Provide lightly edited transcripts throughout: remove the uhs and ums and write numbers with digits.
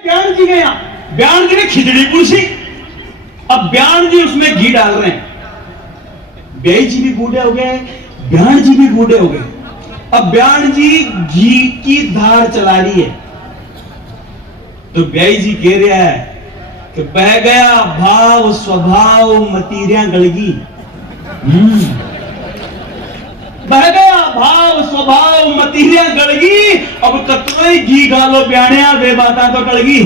ब्यान जी गया, ब्यान जी ने खिचड़ी पूछी, अब ब्यान जी उसमें घी डाल रहे हैं। ब्याई जी भी बूढ़े हो गए, ब्यान जी भी बूढ़े हो गए। अब ब्यान जी घी की धार चला रही है, तो ब्याई जी कह रहा है कि बह गया भाव स्वभाव मतीरियां गलगी। बह गया भाव स्वभाव मतीरियां गलगी, अब कतई घी गालो ब्याणिया वे बाता तो टलगी।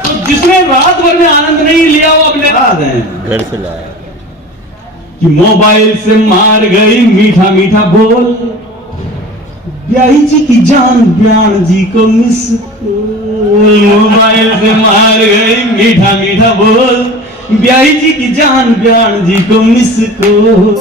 तो जिसने रात भर में आनंद नहीं लिया वो अपने रात है घर से लाया कि मोबाइल से मार गई मीठा मीठा बोल, ब्याई जी की जान ब्यान जी को मिस कॉल। मोबाइल से मार गई मीठा मीठा बोल, ब्याई जी की जान ब्यान जी को मिस कॉल।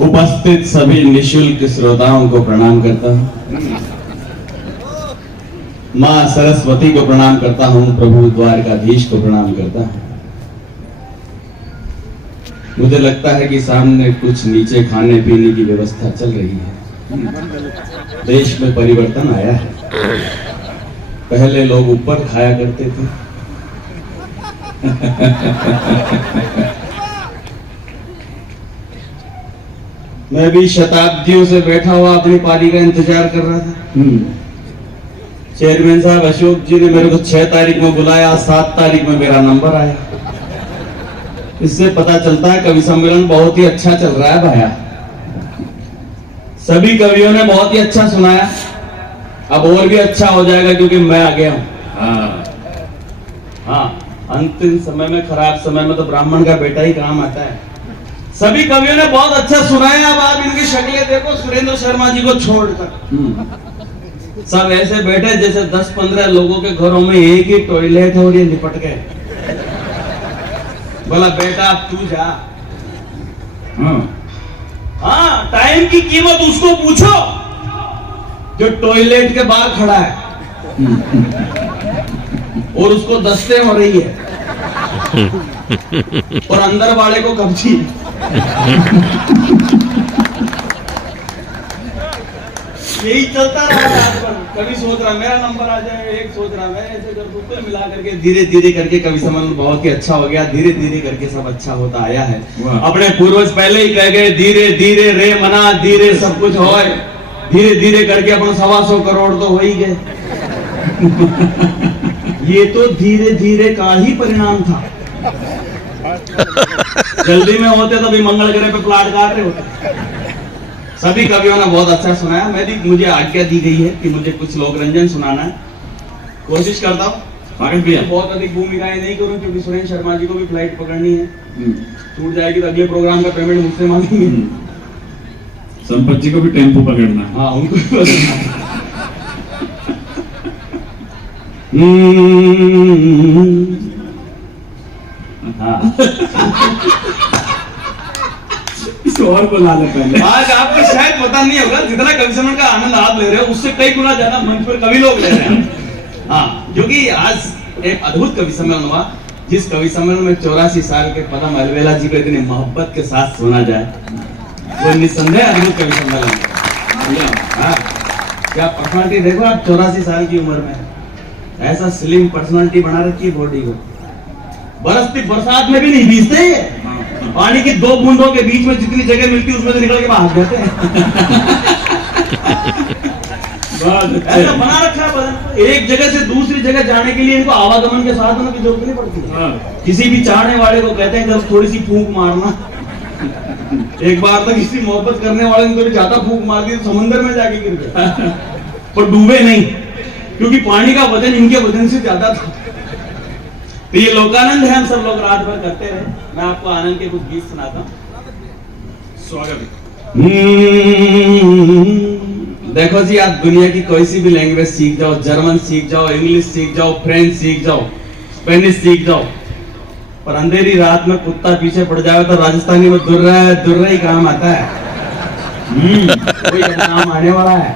उपस्थित सभी निशुल्क श्रोताओं को प्रणाम करता हूं, मां सरस्वती को प्रणाम करता हूं, प्रभु द्वारकाधीश को प्रणाम करता हूं। मुझे लगता है कि सामने कुछ नीचे खाने पीने की व्यवस्था चल रही है। देश में परिवर्तन आया है, पहले लोग ऊपर खाया करते थे। मैं भी शताब्दियों से बैठा हुआ अपनी पारी का इंतजार कर रहा था। चेयरमैन साहब अशोक जी ने मेरे को 6 तारीख में बुलाया, 7 तारीख में मेरा नंबर आया। इससे पता चलता है कवि सम्मेलन बहुत ही अच्छा चल रहा है भाया। सभी कवियों ने बहुत ही अच्छा सुनाया, अब और भी अच्छा हो जाएगा क्योंकि मैं आ गया हूं। हाँ, अंतिम समय में, खराब समय में तो ब्राह्मण का बेटा ही काम आता है। सभी कवियों ने बहुत अच्छा सुनाया, अब आप इनकी शक्लें देखो, सुरेंद्र शर्मा जी को छोड़कर सब ऐसे बैठे जैसे 10-15 लोगों के घरों में एक ही टॉयलेट है और ये निपट गए। बोला बेटा तू जा। हाँ, टाइम की कीमत उसको पूछो जो टॉयलेट के बाहर खड़ा है और उसको दस्ते हो रही है और अंदर वाले को कब्जी। यही चलता रहा रात भर। कभी सोच रहा मेरा नंबर आ जाए, एक सोच रहा मैं ऐसे कर दूं, तो मिला करके धीरे धीरे करके कवि सम्मेलन बहुत ही अच्छा हो गया। धीरे धीरे करके सब अच्छा होता आया है। अपने पूर्वज पहले ही कह गए धीरे धीरे रे मना धीरे सब कुछ होए। धीरे धीरे करके अपन 125 करोड़ तो हो ही गए। ये तो धीरे धीरे का ही परिणाम था। जल्दी में होते तो भी मंगल ग्रह पे प्लाट काट रहे होते। सभी कवियों ने बहुत अच्छा सुनाया। मुझे आज्ञा दी गई है कि मुझे कुछ लोक रंजन सुनाना है। कोशिश करता हूँ बहुत अधिक भूमिकाएं नहीं करूं क्योंकि सुरेंद्र शर्मा जी को भी फ्लाइट पकड़नी है। छूट जाएगी तो अगले प्रोग्राम का पेमेंट मुझसे मांगेंगे। संपत जी को भी टेम्पो पकड़ना। हाँ, उनको भी पकड़ना। और बुला ले पहले। आज आपको शायद पता नहीं होगा जितना कवि सम्मेलन का आनंद आप ले रहे हो उससे कई गुना ज्यादा मंच पर कवि लोग ले रहे हैं। हाँ, क्योंकि आज एक अद्भुत कवि सम्मेलन हुआ। जिस कवि सम्मेलन में 84 साल के पदम अलवेला जी को इतनी मोहब्बत के साथ सुना जाए वो निस्संदेह अद्भुत कवि सम्मेलन है। हाँ, क्या पर्सनालिटी देखो आप 84 साल की उम्र में ऐसा स्लिम पर्सनालिटी बना रखी है बॉडी को। बरसती बरसात में भी नहीं भीजते ये। पानी की 2 बूंदों के बीच में जितनी जगह मिलती है उसमें से निकल के भाग जाते हैं। ऐसा बना रखा है बदन। एक जगह से दूसरी जगह जाने के लिए इनको आवागमन के साधनों की जरूरत नहीं पड़ती। किसी भी चाहने वाले को कहते हैं जब थोड़ी सी फूंक मारना। एक बार तक किसी मोहब्बत करने वाले ने थोड़ी ज्यादा फूंक मार दी तो समंदर में जाके गिर गए, पर डूबे नहीं क्योंकि पानी का वजन इनके वजन से ज्यादा था। तो ये लोकानंद है, हम सब लोग रात भर करते रहे। मैं आपको आनंद के कुछ गीत सुनाता हूँ। स्वागत है। देखो जी, आप दुनिया की कोई सी भी लैंग्वेज सीख जाओ, जर्मन सीख जाओ, इंग्लिश सीख जाओ, फ्रेंच सीख जाओ, स्पेनिश सीख जाओ, पर अंधेरी रात में कुत्ता पीछे पड़ जाए तो राजस्थानी में दुर्रा ही काम आता है। कोई काम आने वाला है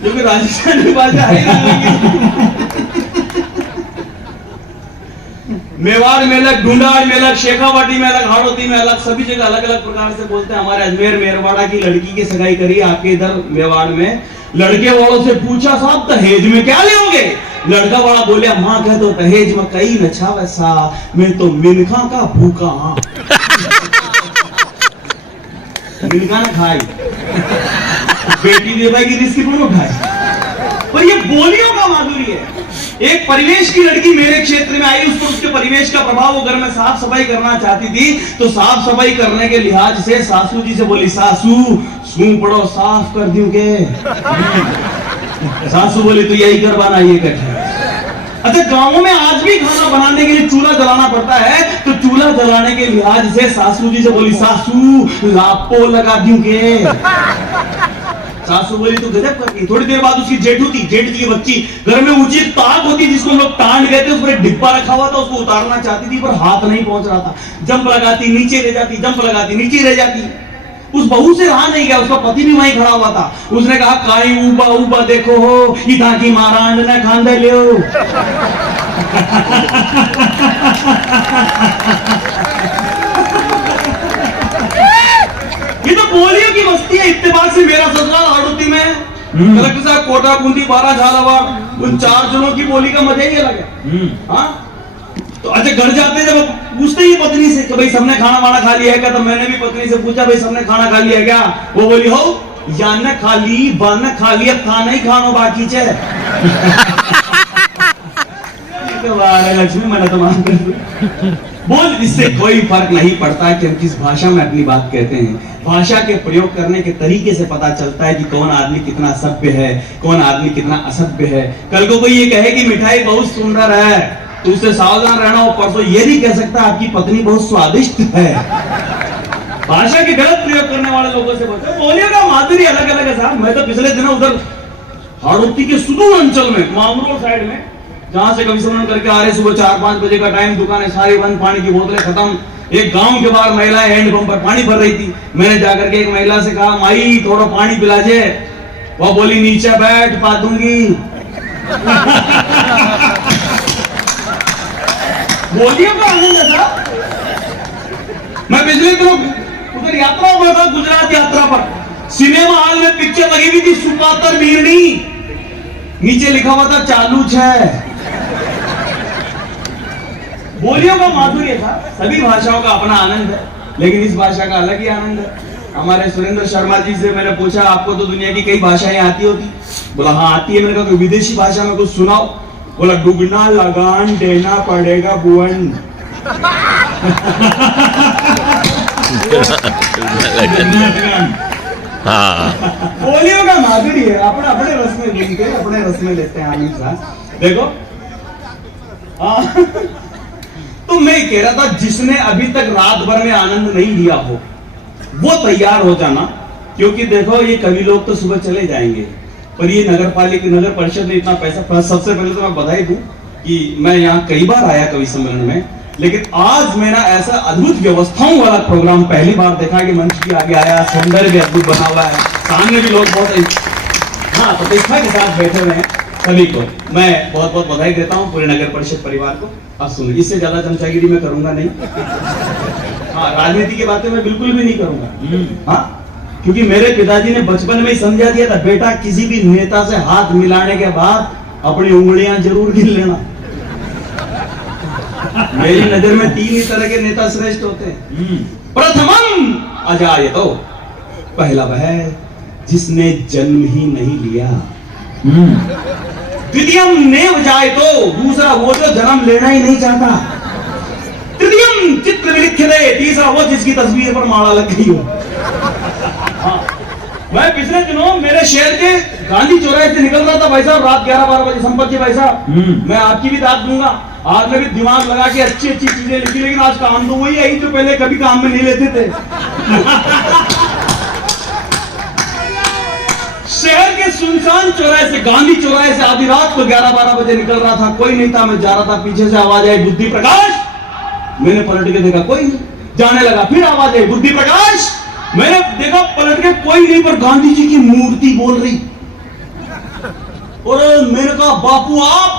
क्योंकि राजस्थानी भाषा है। मेवाड़ में अलग, ढूंढाड़ में अलग, शेखावाटी में अलग, हाड़ौती में अलग, सभी जगह अलग अलग प्रकार से बोलते हैं। हमारे अजमेर मेरवाड़ा की लड़की की सगाई करी आपके इधर मेवाड़ में। लड़के वालों से पूछा साहब दहेज में क्या लोगे? लड़का वाला बोले माँ कह तो दहेज में कई नछा वैसा, मैं तो मिनखा का भूखा हाँ। मिनखा ना खाई, बेटी देवा की रिस्क कौन उठाए? पर ये बोलियों का माधुर्य है। एक परिवेश की लड़की मेरे क्षेत्र में आई, उसको उसके परिवेश का प्रभाव, वो घर में साफ सफाई करना चाहती थी, तो साफ सफाई करने के लिहाज से सासू जी से बोली सासू सूं पड़ो साफ कर दूं के? सासू बोली तो यही करवाना, ये कर। अच्छा गांवों में आज भी खाना बनाने के लिए चूल्हा जलाना पड़ता है, तो चूल्हा जलाने के लिहाज से सासू जी से बोली सासू लापो लगा दूं के? सासू बोली तो गजब करती। थोड़ी देर बाद उसकी जेठू थी, जेठ की बच्ची, घर में ऊंची ताक होती जिसको लोग टांड कहते, उस पर एक डिब्बा रखा हुआ था, उसको उतारना चाहती थी पर हाथ नहीं पहुंच रहा था। जंप लगाती नीचे रह जाती, जंप लगाती नीचे रह जाती। उस बहू से रहा नहीं गया, उसका पति भी वहीं खड़ा हुआ था। उसने कहा काई ऊबा ऊबा देखो हो, इधा की मारांड न खांदे लियो। ये तो बोलियों की बस्ती है। इत्तेफाक से मेरा ससुराल हाड़ौती में, कलेक्टर साहब कोटा बूंदी 12 झालावाड़, उन 4 जनों की बोली का मजा ही अलग है। हाँ तो अच्छा घर जाते जब पूछते ही पत्नी से कि भाई सबने खाना वाना खा लिया है क्या? तो मैंने भी पत्नी से पूछा भाई सबने खाना खा लिया क्या? वो बोली हो या न खा ली ब न खा ली, अब खाना ही खानो बाकी चे। लक्ष्मी मैंने तो मान बोल, इससे कोई फर्क नहीं पड़ता कि हम किस भाषा में अपनी बात कहते हैं। भाषा के प्रयोग करने के तरीके से पता चलता है कि कौन आदमी कितना सभ्य है, कौन आदमी कितना असभ्य है। कल को कोई ये कहे कि मिठाई बहुत सुंदर है तो उससे सावधान रहना हो, परसों ये नहीं कह सकता आपकी पत्नी बहुत स्वादिष्ट है। भाषा के गलत प्रयोग करने वाले लोगों से बचो। बोलियों का माधुर्य अलग अलग है साहब। मैं तो पिछले दिनों उधर हाड़ौती के सुदूर अंचल में मामरोड साइड में, जहां से कवि सम्मेलन करके आ रहे, सुबह 4-5 बजे का टाइम, दुकानें सारी बंद, पानी की बोतलें खत्म। एक गांव के बाहर महिलाएं हैंडपंप पर पानी भर रही थी। मैंने जाकर के एक महिला से कहा माई थोड़ा पानी पिला जे। वो बोली नीचे बैठ पा दूंगी। बोलियों का आनंद था। मैं पिछले दिनों उधर यात्रा हुआ था, गुजरात यात्रा पर। सिनेमा हॉल में पिक्चर लगी हुई थी सुकातर बीरनी, नीचे लिखा हुआ था चालू है। बोलियों का माधुर्य था। सभी भाषाओं का अपना आनंद है, लेकिन इस भाषा का अलग ही आनंद है। हमारे सुरेंद्र शर्मा जी से मैंने पूछा आपको तो दुनिया की कई भाषाएं आती होती? बोला हाँ आती है। मैंने कहा विदेशी भाषा में कुछ सुनाओ। बोला दुगना लगान देना पड़ेगा बुवन। बोलियों का माधुर्य है। अपने अपने रस में घूमते, अपने रस में लेते हैं आनंद। देखो तो मैं कह रहा था जिसने अभी तक रात भर में आनंद नहीं लिया हो वो तैयार हो जाना, क्योंकि देखो ये कवि लोग तो सुबह चले जाएंगे, पर ये नगर परिषद ने इतना पैसा। सबसे पहले तो मैं बधाई दूं कि मैं यहाँ कई बार आया कवि सम्मेलन में, लेकिन आज मेरा ऐसा अद्भुत व्यवस्थाओं वाला प्रोग्राम पहली बार देखा कि मंच के आगे आया, सौंदर्य भी अद्भुत बना हुआ है, सामने भी लोग बहुत हाँ प्रतिष्ठा के साथ बैठे हुए हैं। सभी को मैं बहुत बहुत बधाई देता हूँ, पूरे नगर परिषद परिवार को। अब सुनो, इससे ज्यादा चमचागिरी मैं करूंगा नहीं। हाँ राजनीति की बातें मैं बिल्कुल भी नहीं करूंगा। हाँ क्योंकि मेरे पिताजी ने बचपन में ही समझा दिया था बेटा किसी भी नेता से हाथ मिलाने के बाद अपनी उंगलियां जरूर गिन लेना। मेरी नजर में 3 ही तरह के नेता श्रेष्ठ होते हैं। प्रथमम अजायतो, पहला वह जिसने जन्म ही नहीं लिया। द्वितीयम नेव जायतो, दूसरा वो जो जन्म लेना ही नहीं चाहता। तृतीयम चित्र विलिख्यते, तीसरा वो जिसकी तस्वीर पर माला लग गई हो। हाँ मैं पिछले दिनों मेरे शहर के गांधी चौराहे से निकल रहा था भाई साहब, रात 11-12 बजे। संपत जी भाई साहब मैं आपकी भी दाद दूंगा, आज मैं भी दिमाग लगा के अच्छी अच्छी चीजें लिखी, लेकिन आज काम तो वही है जो पहले कभी काम में नहीं लेते थे। शहर के सुनसान चौराहे से, गांधी चौराहे से आधी रात को 11-12 बजे निकल रहा था, कोई नहीं था। मैं जा रहा था, पीछे से आवाज आई बुद्धि प्रकाश। मैंने पलट के देखा कोई नहीं, जाने लगा, फिर आवाज आई बुद्धि प्रकाश। मैंने देखा पलट के कोई नहीं, पर गांधी जी की मूर्ति बोल रही। और मैंने कहा बापू आप?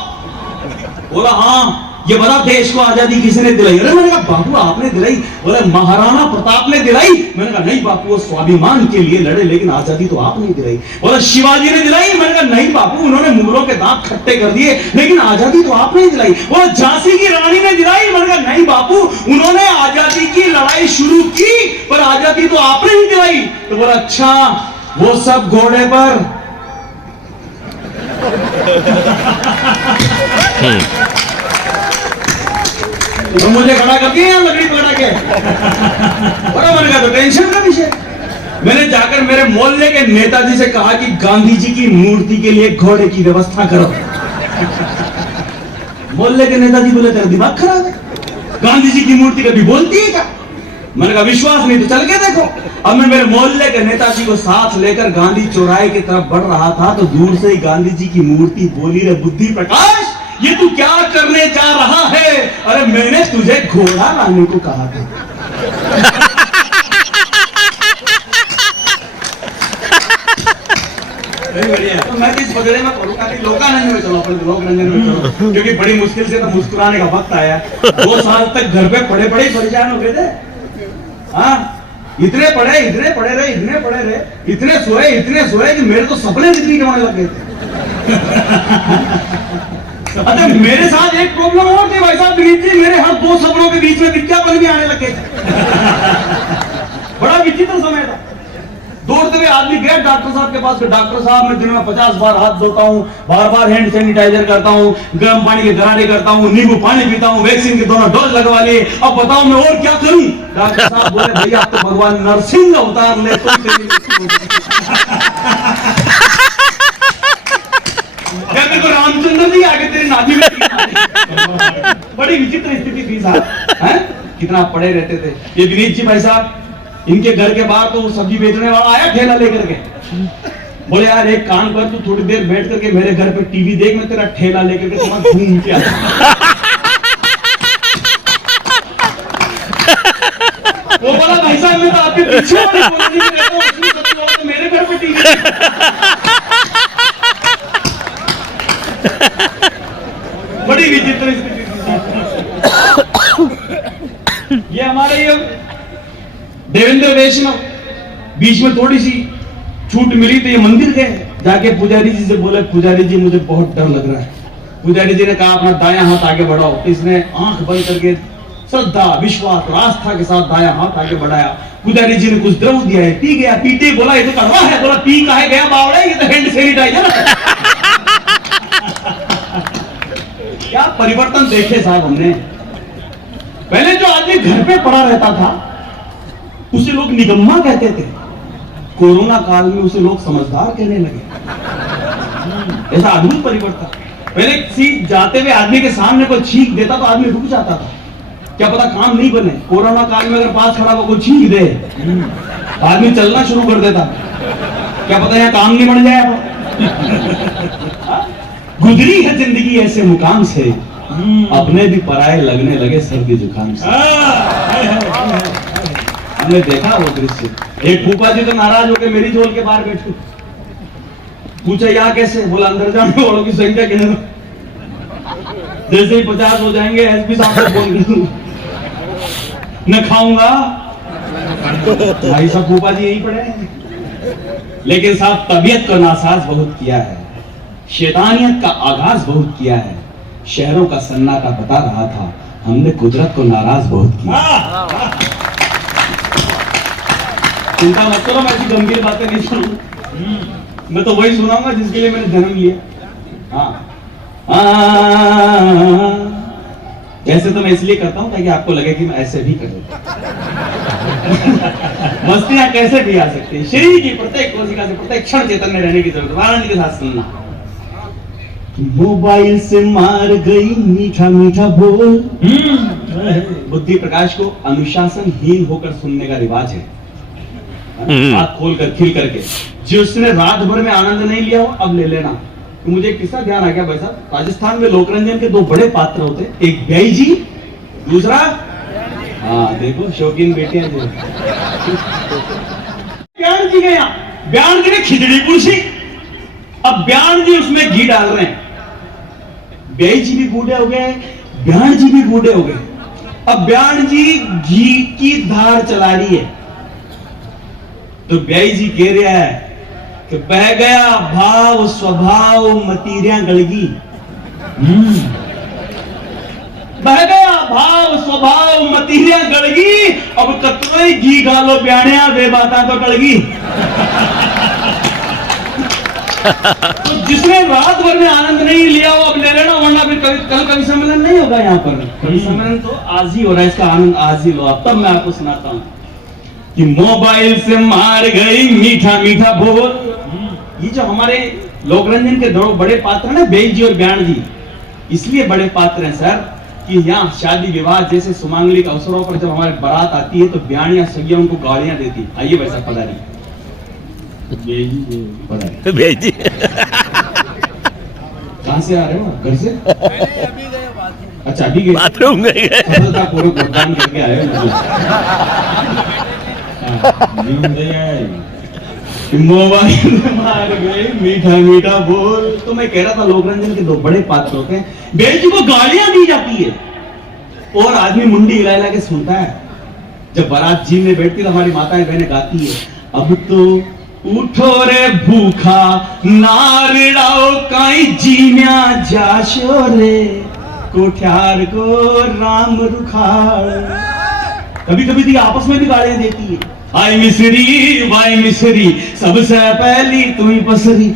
बोला हाँ। ये बड़ा देश को आजादी किसने दिलाई? अरे मैंने कहा बापू आपने दिलाई। बोले महाराणा प्रताप ने दिलाई। मैंने कहा नहीं बापू, वो स्वाभिमान के लिए लड़े, लेकिन आजादी तो आपने दिलाई। बोले शिवाजी ने दिलाई। मैंने कहा नहीं बापू, उन्होंने मुगलों के दांत खट्टे कर दिए, लेकिन आजादी तो आपने ही दिलाई। बोले झांसी की रानी ने दिलाई। मैंने कहा नहीं बापू, उन्होंने आजादी की लड़ाई शुरू की, पर आजादी तो आपने ही दिलाई। तो बोला अच्छा, वो सब घोड़े पर। तो मुझे खड़ा कर दिया यहाँ लकड़ी पकड़ा के। बड़ा मन का तो टेंशन का विषय। मैंने जाकर मेरे मोहल्ले के नेताजी से कहा कि गांधी जी की मूर्ति के लिए घोड़े की व्यवस्था करो। मोहल्ले के नेताजी बोले तेरा दिमाग खराब है, गांधी जी की मूर्ति कभी बोलती है क्या? मैंने कहा विश्वास नहीं तो चल के देखो। अब मैं मेरे मोहल्ले के नेताजी को साथ लेकर गांधी चौराहे की तरफ बढ़ रहा था, तो दूर से ही गांधी जी की मूर्ति बोली, रे बुद्धि प्रकाश, ये तू क्या करने जा रहा है? अरे मैंने तुझे घोड़ा लाने को कहा था। तो मैं इस बदले में पढ़ूंगा कि लोकानंद में चलो, अपन लोक रंजन में चलो, क्योंकि बड़ी मुश्किल से तो मुस्कुराने का वक्त आया। 2 साल तक घर पे पड़े पड़े परेशान हो गए थे। हाँ, इतने पढ़े रहे, इतने सोए कि मेरे तो सपने जितनी होने लग गए थे। अच्छा, मेरे साथ एक प्रॉब्लम और थी भाई साहब विनीत जी, मेरे हर 2 सपनों के बीच में विज्ञापन भी आने लगे थे। बड़ा विचित्र समय था। दौड़ते हुए आदमी गया डॉक्टर साहब के पास, डॉक्टर साहब मैं दिन में 50 बार हाथ धोता हूँ, बार हैंड सैनिटाइजर करता हूँ, गर्म पानी के गरारे करता हूँ, नींबू पानी पीता हूँ, वैक्सीन के दोनों डोज लगवा लिए, अब बताओ मैं और क्या करूं? डॉक्टर साहब बोले भैया आप तो भगवान नरसिंह अवतार ले तो मेरे को रामचंद्र जी आगे तेरे नाभि में। बड़ी विचित्र स्थिति थी साहब। कितना पड़े रहते थे ये विनीत जी भाई साहब। इनके घर के बाहर तो सब्जी बेचने वाला आया ठेला लेकर के, बोले यार एक काम कर, तू थोड़ी देर बैठ करके मेरे घर पे टीवी देख, मैं तेरा ठेला लेकर के तुम्हारा घूम के आता। वो बोला भाई साहब मैं तो आपके पीछे वाली कॉलोनी में रहता हूं, उसमें सबसे ज्यादा तो मेरे घर पे टीवी। बड़ी विचित्र स्थिति। ये हमारे ये देवेंद्र वैष्णव बीच में थोड़ी सी छूट मिली तो ये मंदिर गए, जाके पुजारी जी से बोले पुजारी जी मुझे बहुत डर लग रहा है। पुजारी जी ने कहा अपना दायां हाथ आगे बढ़ाओ। इसने आंख बंद करके श्रद्धा विश्वास आस्था के साथ दायां हाथ आगे बढ़ाया। पुजारी जी ने कुछ द्रव दिया है, पी गया। पीते बोला ये तो कड़वा है। बोला पी काहे गया बावड़े, ये तो हैंड सैनिटाइजर है। क्या परिवर्तन देखे साहब हमने। पहले जो आदमी घर पे पड़ा रहता था उसे लोग निगम्मा कहते थे, कोरोना काल में उसे लोग समझदार कहने लगे। ऐसा अद्भुत परिवर्तन। पहले किसी जाते हुए आदमी के सामने कोई छींक देता तो आदमी रुक जाता था, क्या पता काम नहीं बने। कोरोना काल में अगर पास खड़ा हो कोई छींक दे, आदमी चलना शुरू कर देता, क्या पता यहाँ काम नहीं बन जाए। गुजरी है जिंदगी ऐसे मुकाम से, अपने भी पराये लगने लगे सर्दी जुकाम से। हमने देखा वो दृश्य। एक फूफा जी तो नाराज होकर मेरी झोल के बाहर बैठे, पूछा यहाँ कैसे? बोला अंदर जाने वालों की संख्या कितनी? जैसे ही 50 हो जाएंगे एसपी साहब को बोल न खाऊंगा। भाई साहब फूफा जी यही पड़े हैं। लेकिन साहब तबीयत को नासाज बहुत किया है, शैतानियत का आगाज बहुत किया है। शहरों का सन्नाटा बता रहा था, हमने कुदरत को नाराज बहुत किया। चिंता मत करो, मैं ऐसी गंभीर बातें नहीं सुनूंगा। मैं तो वही सुनाऊंगा जिसके लिए मैंने जन्म लिया। ऐसे तो मैं इसलिए करता हूं ताकि आपको लगे कि मैं ऐसे भी कर लेता। मस्तियां कैसे भी आ सकती है। शरीर की प्रत्येक कोशिका से प्रत्येक क्षण चेतन में रहने की जरूरत है। आनंद के साथ सुनना। मोबाइल से मार गई मीठा मीठा बोल। बुद्धि प्रकाश को अनुशासनहीन होकर सुनने का रिवाज है। हाथ खोल कर खिल करके, जिसने रात भर में आनंद नहीं लिया हो अब ले लेना। तो मुझे किस्सा ध्यान आ गया भाई साहब। राजस्थान में लोकरंजन के 2 बड़े पात्र होते, एक ब्याई जी, दूसरा देखो शौकीन बेटियां जो ब्यान जी गया, ब्यान जी ने खिचड़ी पुलसी। अब ब्यान जी उसमें घी डाल रहे हैं, ब्याई जी भी बूढ़े हो गए, ब्याण जी भी बूढ़े हो गए। अब ब्याण जी घी की धार चला रही है, तो ब्याई जी कह रहा है कि बह गया भाव स्वभाव मतीरियां गलगी। बह गया भाव स्वभाव मतीरियां गलगी, अब कतरो ही घी गालो ब्याणिया वे बाता तो टलगी। तो जिसने रात भर में आनंद नहीं लिया वो अब ले लेना, वरना फिर कल कवि सम्मेलन नहीं होगा यहाँ पर। कवि सम्मेलन तो आज ही हो रहा है, इसका आनंद आज ही लो। अब तब मैं आपको सुनाता हूँ कि मोबाइल से मार गई मीठा मीठा बोल। ये जो हमारे लोकरंजन के दो बड़े पात्र ना, बेई जी और ब्याण जी, इसलिए बड़े पात्र हैं सर कि यहाँ शादी विवाह जैसे सुमांगलिक अवसरों पर जब हमारे बारात आती है तो ब्याणियां सैया उनको गालियां देती। आइए वैसा पधारिए। बेई जी कहाँ से आ रहे हो आप? घर से? अच्छा अभी गए बाथरूम गए। सफलता पूर्वक मतदान करके आए हो। मोबाइल में मार गए मीठा मीठा बोल। तो मैं कह रहा था लोकरंजन के दो बड़े पात्र होते हैं, बेई जी को गालियां दी जाती है और आदमी मुंडी हिला हिला के सुनता है। जब बारात जी में बैठती तो हमारी माताएं बहनें गाती है, अब तो उठो रे भूखा नारड़ाओ काई जीन्या जाशो रे कोठ्यार को राम रुखाड़। कभी कभी तो आपस में भी गालियां देती है, आई मिसरी वाई मिसरी सबसे पहली तू ही पसरी।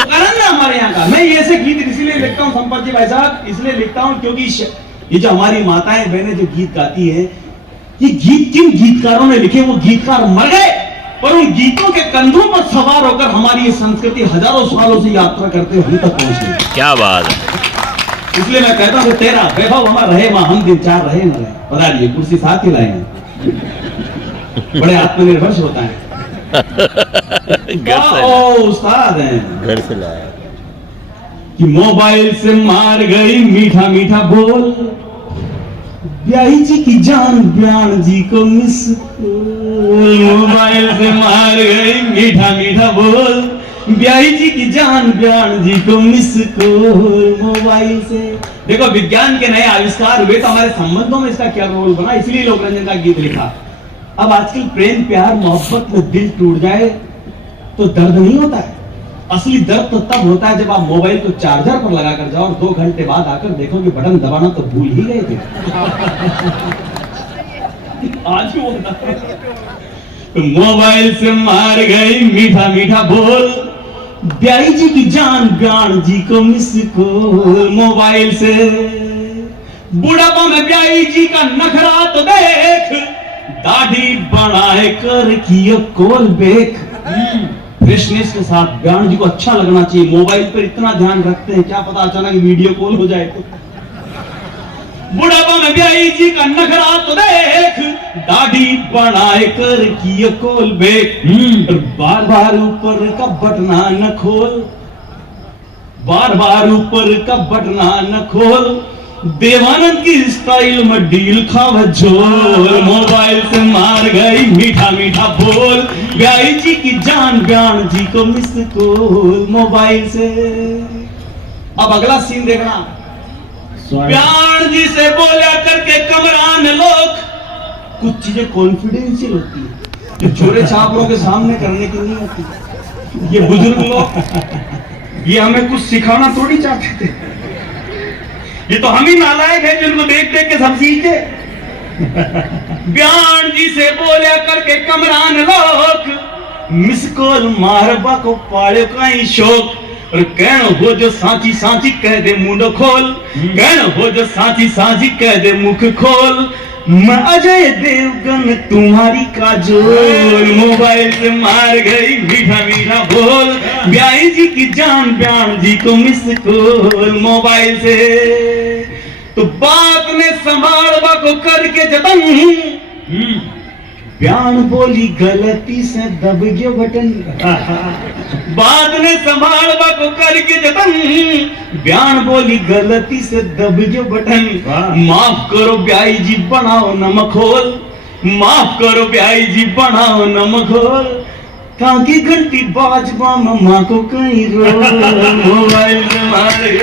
ना हमारे यहाँ का मैं ये ऐसे गीत इसलिए लिखता हूँ संपत जी भाई साहब, इसलिए लिखता हूँ क्योंकि ये जो हमारी माताएं बहनें जो गीत गाती है, ये गीत किन गीतकारों ने लिखे, वो गीतकार मर गए पर उन गीतों के कंधों पर सवार होकर हमारी ये संस्कृति हजारों सालों से यात्रा करते हुए हम तक पहुंची। क्या बात है। इसलिए मैं कहता हूँ तेरा वैभव हमारा रहे वहां हम दिन चार रहे न रहे। बता दिए कुर्सी साथ ही लाए हैं, बड़े आत्मनिर्भर होता है। उस्ताद हैं घर से लाया कि मोबाइल से मार गई मीठा मीठा बोल, ब्याही जी की जान ब्याण जी को मिस कॉल। मोबाइल से मार गई मीठा मीठा बोल, ब्याही जी की जान ब्याण जी को मिस कॉल। मोबाइल से देखो विज्ञान के नए आविष्कार हुए तो हमारे संबंधों में इसका क्या रोल बना, इसलिए लोकरंजन का गीत लिखा। अब आजकल प्रेम प्यार मोहब्बत में दिल टूट जाए तो दर्द नहीं होता है, असली दर्द तो तब होता है जब आप मोबाइल को चार्जर पर लगा कर जाओ और 2 घंटे बाद आकर देखो कि बटन दबाना तो भूल ही गए थे। आज भी होता है। तो मोबाइल से मार गई मीठा मीठा बोल, ब्याही जी की जान ब्याण जी को मिस कॉल। मोबाइल से बुढ़ापा में ब्याही जी का नखरा तो देख, दाढ़ी बढ़ाए कर किया कॉल बैक। फ्रेशनेस के साथ ब्याण जी को अच्छा लगना चाहिए, मोबाइल पर इतना ध्यान रखते हैं, क्या पता अचानक वीडियो कॉल हो जाए तो। बुढ़ापा में ब्याही जी का नखरा तो देख, दाढ़ी बढ़ाए कर किया कॉल बैक। बार बार ऊपर का बटना न खोल, बार बार ऊपर का बटना न खोल, देवानंद की स्टाइल में डील खावा झोल। मोबाइल से मार गई मीठा मीठा बोल, ब्याही जी की जान ब्याण जी को मिस कॉल। मोबाइल से अब अगला सीन देखना, ब्याण जी से बोला करके कमरा में लोग, कुछ चीजें कॉन्फिडेंशियल होती है जो छोरे छापरों के सामने करने की नहीं होती। ये बुजुर्ग लोग ये हमें कुछ सिखाना थोड़ी चाहते थे, ये तो हम ही नालायक हैं जिनको देख देख के सब सीखे। ब्याण जी से बोला करके कमरान लोग, मिस कॉल मारबा को पाड़े का ही शौक। और कहना हो जो सांची सांची कह दे मुंडो खोल, कहना हो जो सांची सांची कह दे मुख खोल। मैं अजय देवगन तुम्हारी काजोल। मोबाइल से मार गई मीठा मीठा बोल, ब्याही जी की जान ब्याण जी को मिस कॉल। मोबाइल से तो बाप ने संभालवा को करके जतन, ब्याण बोली गलती से दब गयो बटन। बात ने संभालवा को करके जतन, ब्याण बोली गलती से दब गयो बटन। माफ करो ब्याई जी बनाओ नमखोल, माफ करो ब्याई जी बनाओ नमखोल। काकी घंटी बाजवा मामा को कहीं रो। मोबाइल से मारे